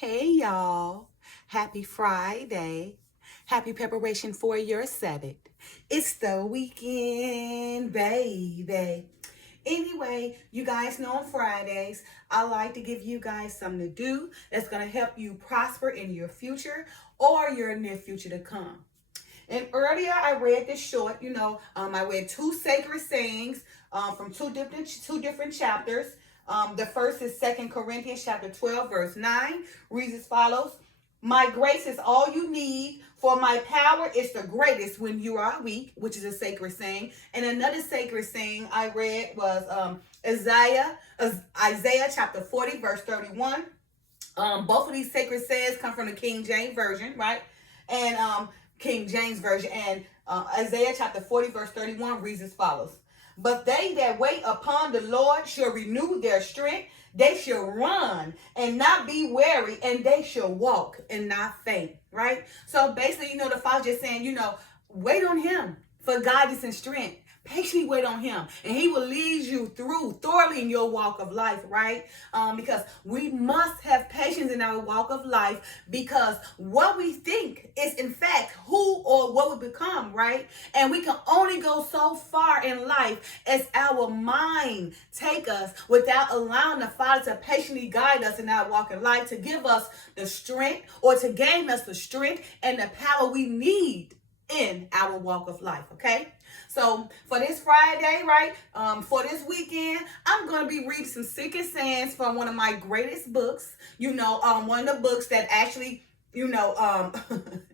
Hey y'all, happy Friday. Happy preparation for your Sabbath. It's the weekend, baby. Anyway, you guys know on Fridays, I like to give you guys something to do that's going to help you prosper in your future or your near future to come. And earlier I read this short, I read two sacred sayings from two different chapters. The first is Second Corinthians chapter 12, verse 9, reads as follows. My grace is all you need, for my power is the greatest when you are weak, which is a sacred saying. And another sacred saying I read was Isaiah chapter 40, verse 31. Both of these sacred sayings come from the King James Version, right? And King James Version. And Isaiah chapter 40, verse 31 reads as follows. But they that wait upon the Lord shall renew their strength. They shall run and not be weary, and they shall walk and not faint, right? So basically, the Father just saying, wait on him for guidance and strength. Patiently wait on him, and he will lead you through thoroughly in your walk of life, right? Because we must have patience in our walk of life, because what we think is in fact who or what we become, right? And we can only go so far in life as our mind take us without allowing the Father to patiently guide us in our walk of life, to give us the strength or to gain us the strength and the power we need in our walk of life, okay? So for this Friday, right, for this weekend, I'm going to be reading some secret sayings from one of my greatest books, one of the books that actually, get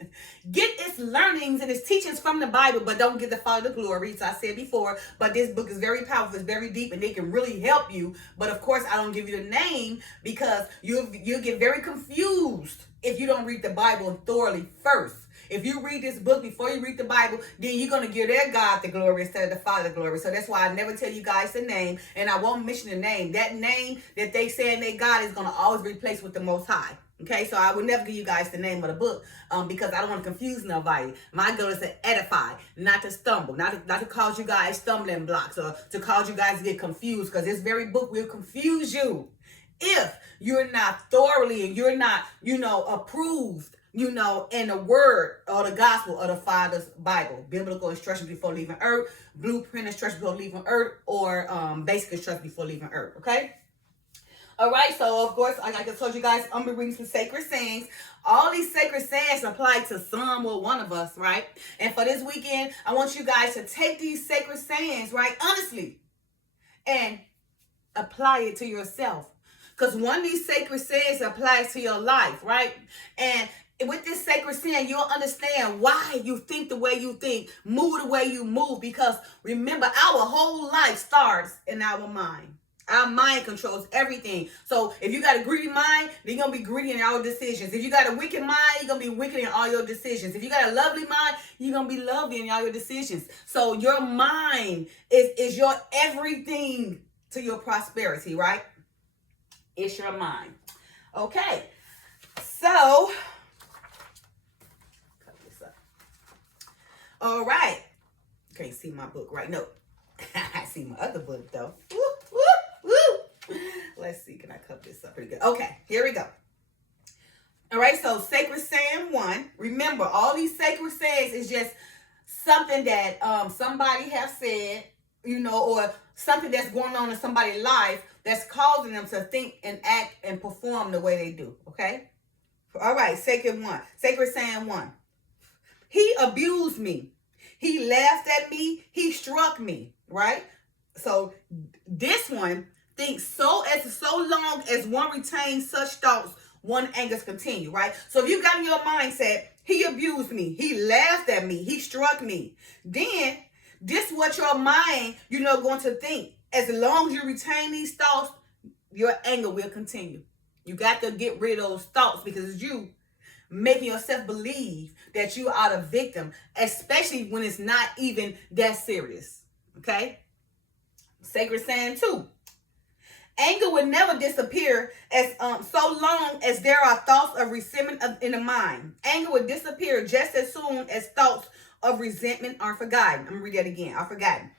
its learnings and its teachings from the Bible, but don't give the Father the glory, as I said before. But this book is very powerful, it's very deep, and it can really help you. But of course, I don't give you the name because you'll get very confused if you don't read the Bible thoroughly first. If you read this book before you read the Bible, then you're going to give their God the glory instead of the Father the glory. So that's why I never tell you guys the name, and I won't mention the name. That name that they say in their God is going to always be replaced with the Most High. Okay, so I will never give you guys the name of the book because I don't want to confuse nobody. My goal is to edify, not to stumble, not to cause you guys stumbling blocks or to cause you guys to get confused, because this very book will confuse you if you're not thoroughly and you're not, approved, in the word or the gospel of the Father's Bible. Biblical instruction before leaving earth, blueprint instruction before leaving earth, or basic instruction before leaving earth, okay? All right, so of course, like I told you guys, I'm going to be reading some sacred sayings. All these sacred sayings apply to some or one of us, right? And for this weekend, I want you guys to take these sacred sayings, right, honestly, and apply it to yourself. Because one of these sacred sayings applies to your life, right? And with this sacred saying, you'll understand why you think the way you think, move the way you move. Because remember, our whole life starts in our mind. Our mind controls everything. So if you got a greedy mind, then you're going to be greedy in all decisions. If you got a wicked mind, you're going to be wicked in all your decisions. If you got a lovely mind, you're going to be lovely in all your decisions. So your mind is your everything to your prosperity, right? It's your mind. Okay. So, cut this up. All right. Can't see my book right? No. I see my other book though. Woo, woo, woo. Let's see. Can I cut this up pretty good? Okay. Here we go. All right. So, sacred saying 1. Remember, all these sacred sayings is just something that somebody have said, or something that's going on in somebody's life that's causing them to think and act and perform the way they do, okay? All right, sacred saying 1. He abused me. He laughed at me. He struck me, right? So this one thinks so long as one retains such thoughts, one angers continue, right? So if you got in your mindset, he abused me, he laughed at me, he struck me, then this is what your mind, going to think. As long as you retain these thoughts, your anger will continue. You got to get rid of those thoughts, because you making yourself believe that you are the victim, especially when it's not even that serious. Okay? Sacred saying 2. Anger will never disappear as so long as there are thoughts of resentment in the mind. Anger will disappear just as soon as thoughts of resentment are forgotten. I'm going to read that again. Are forgotten.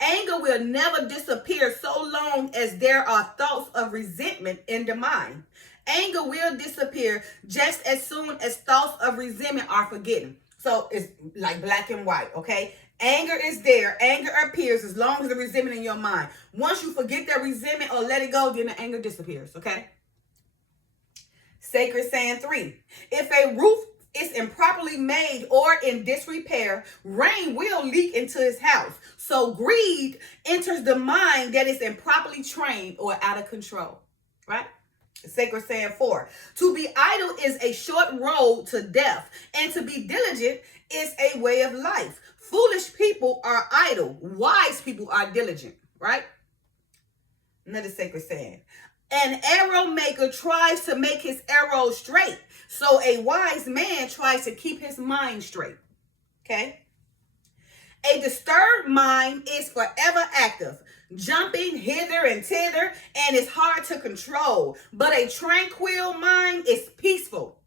Anger will never disappear so long as there are thoughts of resentment in the mind. Anger will disappear just as soon as thoughts of resentment are forgotten. So it's like black and white, okay? Anger is there. Anger appears as long as the resentment in your mind. Once you forget that resentment or let it go, then the anger disappears, okay? Sacred saying 3. If a roof is improperly made or in disrepair, rain will leak into his house. So greed enters the mind that is improperly trained or out of control, right? Sacred saying 4. To be idle is a short road to death, and to be diligent is a way of life. Foolish people are idle. Wise people are diligent, right? Another sacred saying. An arrow maker tries to make his arrow straight, so a wise man tries to keep his mind straight. Okay? A disturbed mind is forever active, jumping hither and thither, and is hard to control. But a tranquil mind is peaceful.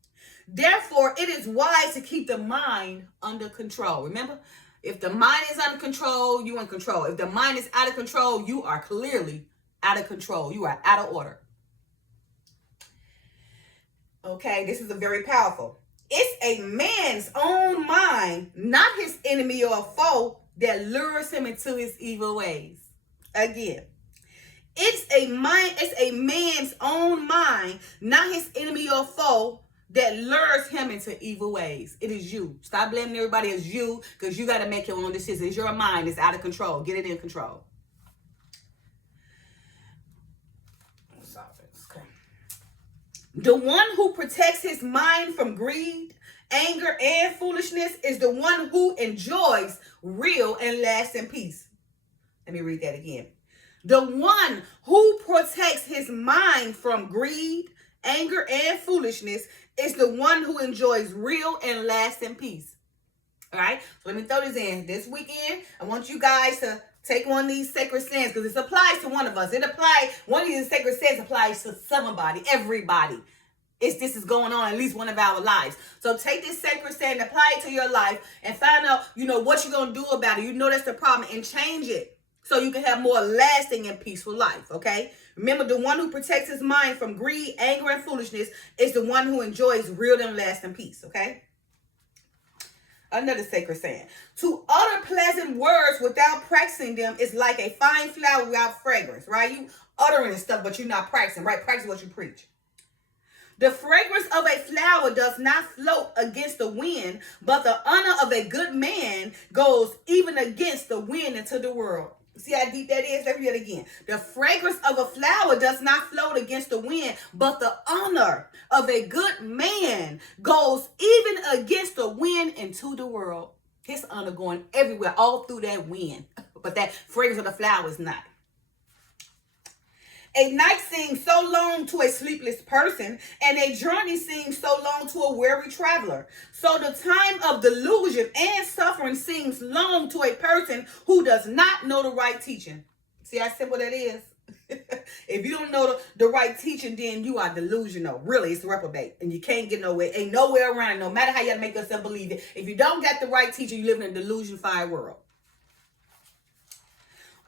Therefore, it is wise to keep the mind under control. Remember, if the mind is under control, you're in control. If the mind is out of control, you are clearly out of control. You are out of order. Okay, this is a very powerful. It's a man's own mind, not his enemy or foe, that lures him into his evil ways. Again, it's a man's own mind, not his enemy or foe, that lures him into evil ways. It is you. Stop blaming everybody as you, because you got to make your own decisions. It's your mind. It's out of control. Get it in control. The one who protects his mind from greed, anger, and foolishness is the one who enjoys real and lasting peace. Let me read that again. The one who protects his mind from greed, anger, and foolishness is the one who enjoys real and lasting peace. All right? So let me throw this in. This weekend, I want you guys to take one of these sacred sayings, because it applies to one of us. One of these sacred sayings applies to somebody, everybody. This is going on in at least one of our lives. So take this sacred saying, apply it to your life, and find out, what you're going to do about it. That's the problem, and change it so you can have more lasting and peaceful life, okay? Remember, the one who protects his mind from greed, anger, and foolishness is the one who enjoys real and lasting peace, okay? Another sacred saying. To utter pleasant words without practicing them is like a fine flower without fragrance, right? You uttering and stuff, but you're not practicing, right? Practice what you preach. The fragrance of a flower does not float against the wind, but the honor of a good man goes even against the wind into the world. See how deep that is? Let me read it again. The fragrance of a flower does not float against the wind, but the honor of a good man goes even against the wind into the world. His honor going everywhere, all through that wind. But that fragrance of the flower is not. A night seems so long to a sleepless person, and a journey seems so long to a weary traveler. So the time of delusion and suffering seems long to a person who does not know the right teaching. See how simple that is? If you don't know the right teaching, then you are delusional. Really, it's reprobate, and you can't get nowhere. Ain't nowhere around it, no matter how you make yourself believe it. If you don't got the right teaching, you live in a delusion-fied world.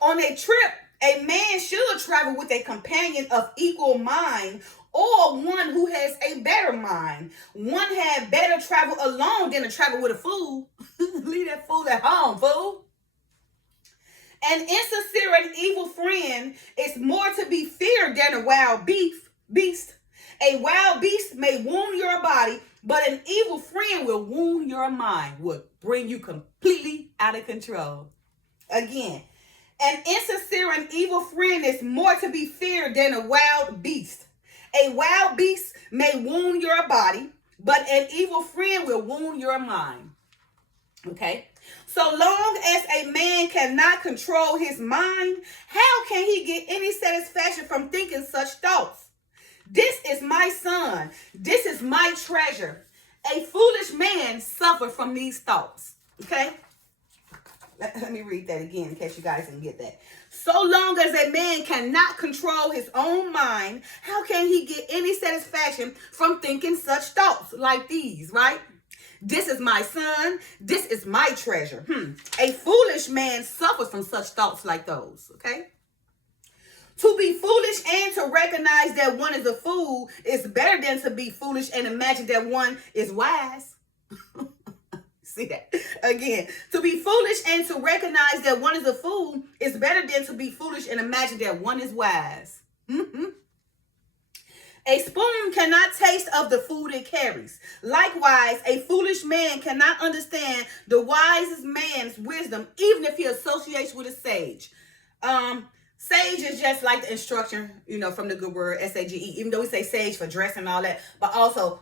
On a trip, a man should travel with a companion of equal mind, or one who has a better mind. One had better travel alone than to travel with a fool. Leave that fool at home, fool. An insincere and evil friend is more to be feared than a wild beast. A wild beast may wound your body, but an evil friend will wound your mind, will bring you completely out of control. Again, an insincere and evil friend is more to be feared than a wild beast. A wild beast may wound your body, but an evil friend will wound your mind. Okay? So long as a man cannot control his mind, how can he get any satisfaction from thinking such thoughts? This is my son. This is my treasure. A foolish man suffers from these thoughts. Okay? Let me read that again in case you guys didn't get that. So long as a man cannot control his own mind, how can he get any satisfaction from thinking such thoughts like these, right? This is my son. This is my treasure. A foolish man suffers from such thoughts like those, okay? To be foolish and to recognize that one is a fool is better than to be foolish and imagine that one is wise. See that? Again, to be foolish and to recognize that one is a fool is better than to be foolish and imagine that one is wise. A spoon cannot taste of the food it carries. Likewise, a foolish man cannot understand the wisest man's wisdom, even if he associates with a sage. Sage is just like the instruction, from the good word, S-A-G-E, even though we say sage for dress and all that, but also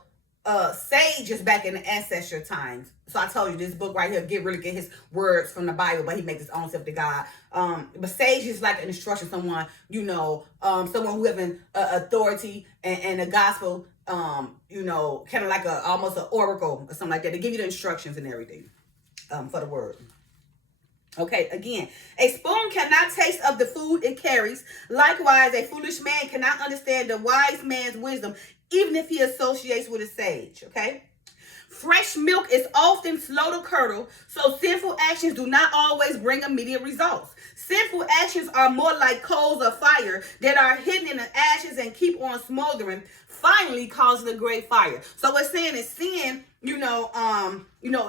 sage is back in the ancestor times. So I told you this book right here, really get his words from the Bible, but he makes his own self to God. But sage is like an instruction, someone, someone who has an authority and a gospel, kind of like almost an oracle or something like that. They give you the instructions and everything for the word. Okay, again, a spoon cannot taste of the food it carries. Likewise, a foolish man cannot understand the wise man's wisdom, even if he associates with a sage. Okay? Fresh milk is often slow to curdle, so sinful actions do not always bring immediate results. Sinful actions are more like coals of fire that are hidden in the ashes and keep on smoldering, finally causing a great fire. So what's saying is sin,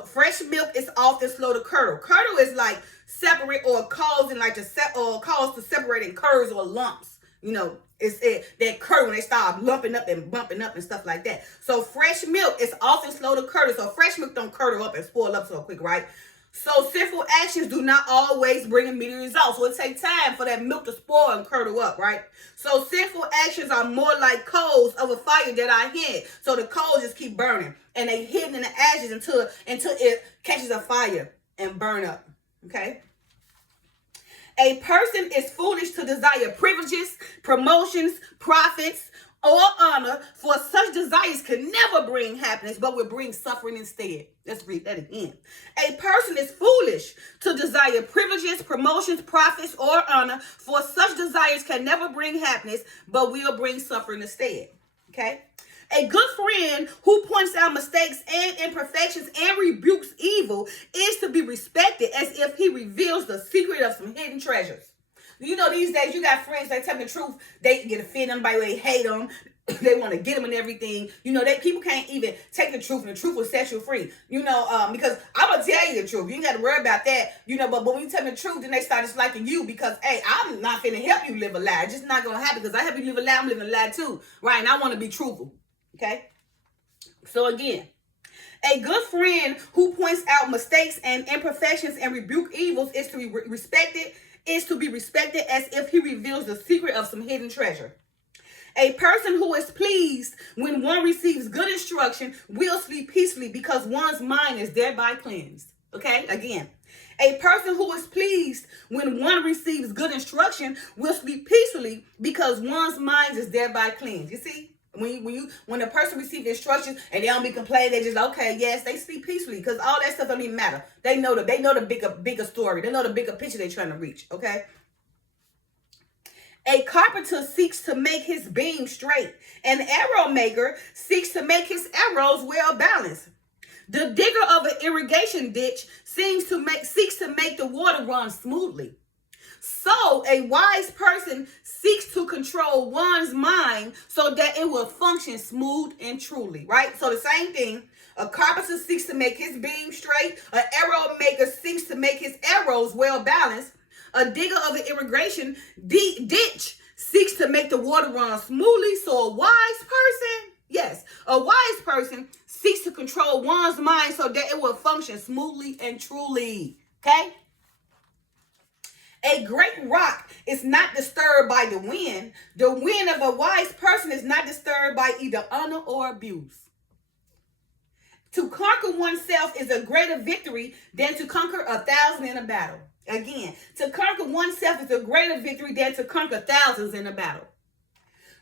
fresh milk is often slow to curdle. Curdle is like separate or causing cause to separate in curds or lumps. It's that curdle when they start lumping up and bumping up and stuff like that. So fresh milk is often slow to curdle. So fresh milk don't curdle up and spoil up so quick, right? So sinful actions do not always bring immediate results. So it takes time for that milk to spoil and curdle up, right? So sinful actions are more like coals of a fire that are hid. So the coals just keep burning and they hidden in the ashes until it catches a fire and burn up. Okay? A person is foolish to desire privileges, promotions, profits, or honor, for such desires can never bring happiness, but will bring suffering instead. Let's read that again. A person is foolish to desire privileges, promotions, profits, or honor, for such desires can never bring happiness, but will bring suffering instead. Okay? A good friend who points out mistakes and imperfections and rebukes evil is to be respected as if he reveals the secret of some hidden treasures. These days you got friends that tell the truth. They get offended by they hate them. They want to get them and everything. People can't even take the truth, and the truth will set you free. Because I'm going to tell you the truth. You ain't got to worry about that. But when you tell them the truth, then they start disliking you because, hey, I'm not finna help you live a lie. It's just not going to happen because I help you live a lie. I'm living a lie too. Right? And I want to be truthful. Okay? So again, a good friend who points out mistakes and imperfections and rebuke evils is to be respected as if he reveals the secret of some hidden treasure. A person who is pleased when one receives good instruction will sleep peacefully because one's mind is thereby cleansed. Okay? Again, a person who is pleased when one receives good instruction will sleep peacefully because one's mind is thereby cleansed. You see? When a person receives instructions and they don't be complaining, they just okay, yes, they sleep peacefully because all that stuff don't even matter. They know the bigger story. They know the bigger picture they're trying to reach. Okay. A carpenter seeks to make his beam straight. An arrow maker seeks to make his arrows well balanced. The digger of an irrigation ditch seeks to make the water run smoothly. So a wise person seeks to control one's mind so that it will function smooth and truly, right? So the same thing, a carpenter seeks to make his beam straight. An arrow maker seeks to make his arrows well balanced. A digger of an irrigation ditch seeks to make the water run smoothly. So a wise person seeks to control one's mind so that it will function smoothly and truly, okay? A great rock is not disturbed by the wind. The wind of a wise person is not disturbed by either honor or abuse. To conquer oneself is a greater victory than to conquer 1,000 in a battle. Again, to conquer oneself is a greater victory than to conquer thousands in a battle.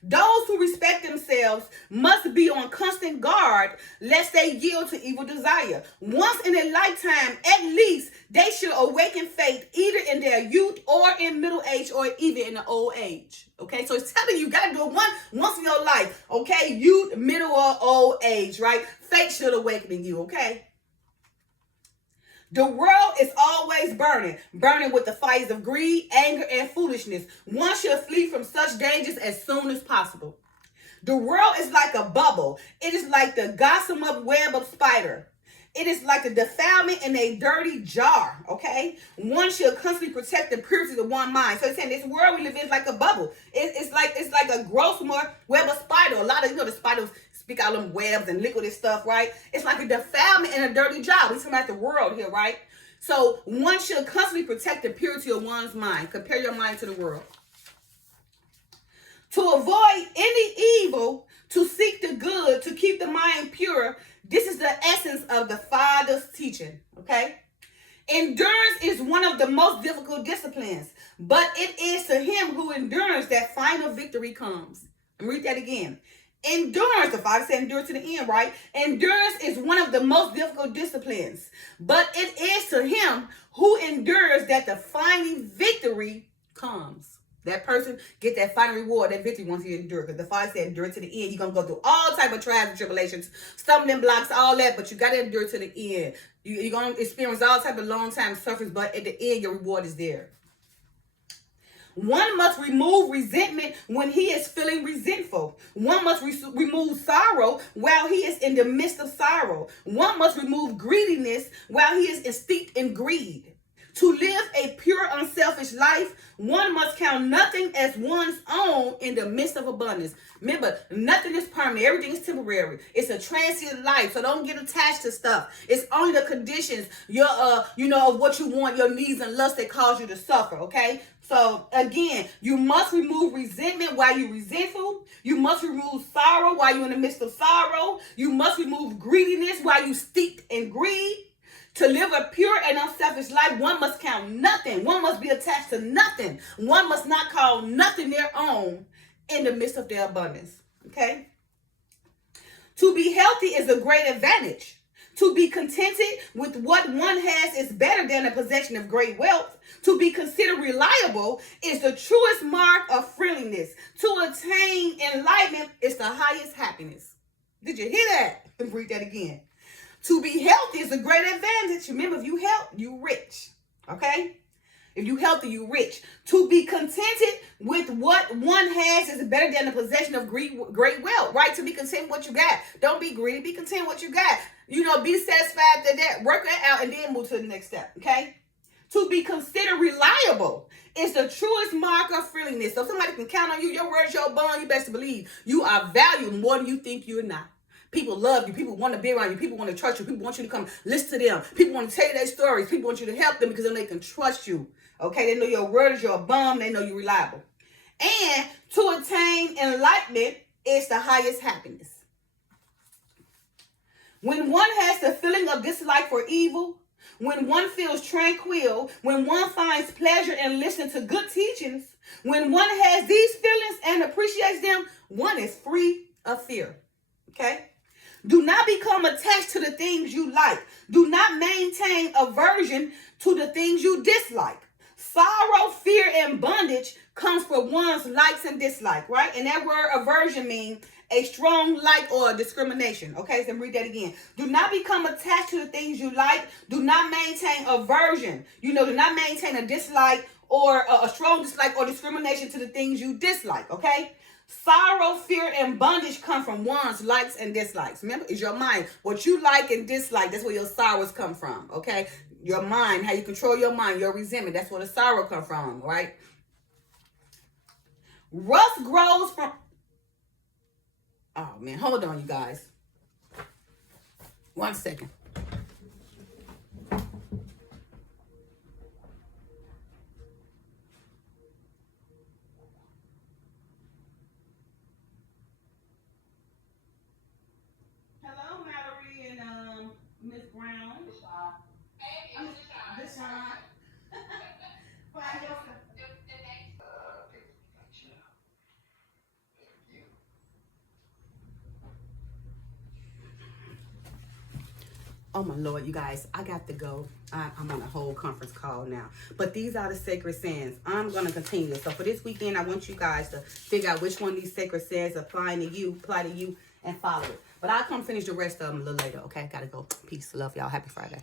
Those who respect themselves must be on constant guard lest they yield to evil desire. Once in a lifetime, at least, they should awaken faith either in their youth or in middle age or even in the old age. Okay, so it's telling you got to do it once in your life. Okay, youth, middle, or old age, right? Faith should awaken in you, okay? The world is always burning with the fires of greed, anger, and foolishness. One should flee from such dangers as soon as possible. The world is like a bubble. It is like the gossamer web of spider. It is like the defilement in a dirty jar, okay? One should constantly protect the purity of one's mind. So he's saying this world we live in is like a bubble. It's like a gossamer web of spider. A lot of, the spiders speak out them webs and liquid and stuff, right? It's like a defilement in a dirty jar. We're talking about the world here, right? So one should constantly protect the purity of one's mind. Compare your mind to the world. To avoid any evil, to seek the good, to keep the mind pure. This is the essence of the Father's teaching, okay? Endurance is one of the most difficult disciplines, but it is to him who endures that final victory comes. And read that again. Endurance, the Father said endure to the end, right? Endurance is one of the most difficult disciplines, but it is to him who endures that the final victory comes. That person get that final reward, that victory once you endure. Because the Father said endure to the end. You're going to go through all type of trials and tribulations, stumbling blocks, all that, but you got to endure to the end. You're going to experience all type of long time suffering, but at the end, your reward is there. One must remove resentment when he is feeling resentful. One must remove sorrow while he is in the midst of sorrow. One must remove greediness while he is steeped in greed. To live a pure, unselfish life, one must count nothing as one's own in the midst of abundance. Remember, nothing is permanent. Everything is temporary. It's a transient life, so don't get attached to stuff. It's only the conditions, of what you want, your needs and lust that cause you to suffer, okay? So, again, you must remove resentment while you're resentful. You must remove sorrow while you're in the midst of sorrow. You must remove greediness while you're steeped in greed. To live a pure and unselfish life, one must count nothing. One must be attached to nothing. One must not call nothing their own in the midst of their abundance. Okay? To be healthy is a great advantage. To be contented with what one has is better than the possession of great wealth. To be considered reliable is the truest mark of friendliness. To attain enlightenment is the highest happiness. Did you hear that? Read that again. To be healthy is a great advantage. Remember, if you healthy, you rich. Okay? If you healthy, you rich. To be contented with what one has is better than the possession of great wealth, right? To be content with what you got. Don't be greedy. Be content with what you got. Be satisfied with that. Work that out and then move to the next step. Okay? To be considered reliable is the truest mark of friendliness. So if somebody can count on you, your word's your bond, you best believe you are valued more than you think you're not. People love you. People want to be around you. People want to trust you. People want you to come listen to them. People want to tell you their stories. People want you to help them because then they can trust you. Okay? They know your word is your bum. They know you're reliable. And to attain enlightenment is the highest happiness. When one has the feeling of dislike for evil, when one feels tranquil, when one finds pleasure in listening to good teachings, when one has these feelings and appreciates them, one is free of fear. Okay? Do not become attached to the things you like. Do not maintain aversion to the things you dislike. Sorrow, fear, and bondage comes from one's likes and dislikes, right? And that word aversion means a strong like or a discrimination. Okay, so read that again. Do not become attached to the things you like. Do not maintain aversion. Do not maintain a dislike or a strong dislike or discrimination to the things you dislike, okay? Sorrow, fear, and bondage come from one's likes and dislikes. Remember, it's your mind. What you like and dislike, that's where your sorrows come from, okay? Your mind, how you control your mind, your resentment, that's where the sorrow come from, right? Rust grows from... Oh, man, hold on, you guys. 1 second. Hello, Mallory and Miss Brown. Hey, Deshaun. Find yourself. Oh my Lord, you guys, I got to go. I'm on a whole conference call now. But these are the sacred sayings. I'm going to continue. So for this weekend, I want you guys to figure out which one of these sacred sayings apply to you, and follow it. But I'll come finish the rest of them a little later, okay? Got to go. Peace. Love y'all. Happy Friday.